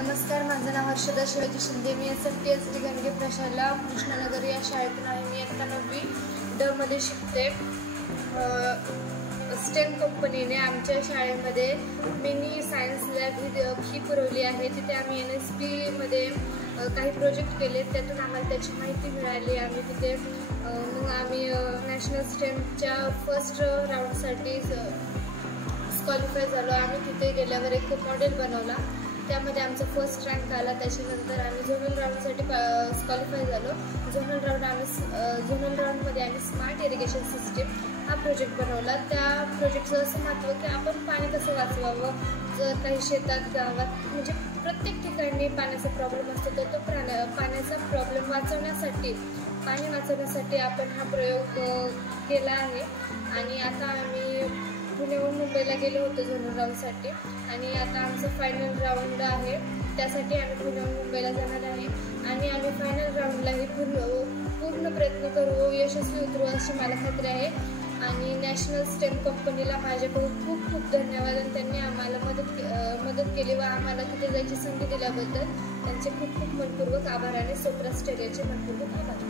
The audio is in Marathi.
नमस्कार, माझं नाव हर्षदा शिवाजी शिंदे. मी SFTSD गणगे प्रशाला कृष्णनगर या शाळेतून आहे. मी इयत्ता 9वी ड मध्ये शिकते. स्टेम कंपनीने आमच्या शाळेमध्ये मिनी सायन्स लॅब ही पुरवली आहे. तिथे आम्ही NSP मध्ये काही प्रोजेक्ट केले, त्यातून आम्हाला त्याची माहिती मिळाली. आम्ही तिथे मग आम्ही नॅशनल स्टेमच्या फर्स्ट राऊंडसाठी क्वालिफाय झालो. आम्ही तिथे गेल्यावर एक मॉडेल बनवला, त्यामध्ये आमचा फर्स्ट रँक आला. त्याच्यानंतर आम्ही झोनल राऊंडसाठी क्वालिफाय झालो. झोनल राऊंडमध्ये आम्ही स्मार्ट इरिगेशन सिस्टीम हा प्रोजेक्ट बनवला. त्या प्रोजेक्टचं असं महत्त्व की आपण पाणी कसं वाचवावं. जर काही शेतात, गावात म्हणजे प्रत्येक ठिकाणी पाण्याचा प्रॉब्लेम असतो, तर तो पाण्याचा प्रॉब्लेम पाणी वाचवण्यासाठी आपण हा प्रयोग केला आहे. आणि आता आम्ही पुण्याहून मुंबईला गेलो होतो झोनल राऊंडसाठी, आणि आता आमचं फायनल राऊंड आहे. त्यासाठी आम्ही पुण्याहून मुंबईला जाणार आहे आणि आम्ही फायनल राऊंडलाही पूर्ण प्रयत्न करू, यशस्वी उतरू अशी मला खात्री आहे. आणि नॅशनल स्टेम कंपनीला माझ्याकडून खूप खूप धन्यवाद. आणि त्यांनी आम्हाला मदत केली व आम्हाला तिथे जायची संधी दिल्याबद्दल त्यांचे खूप खूप मनपूर्वक आभार आणि सोप्रा स्टेडियमचे मनपूर्वक आभार.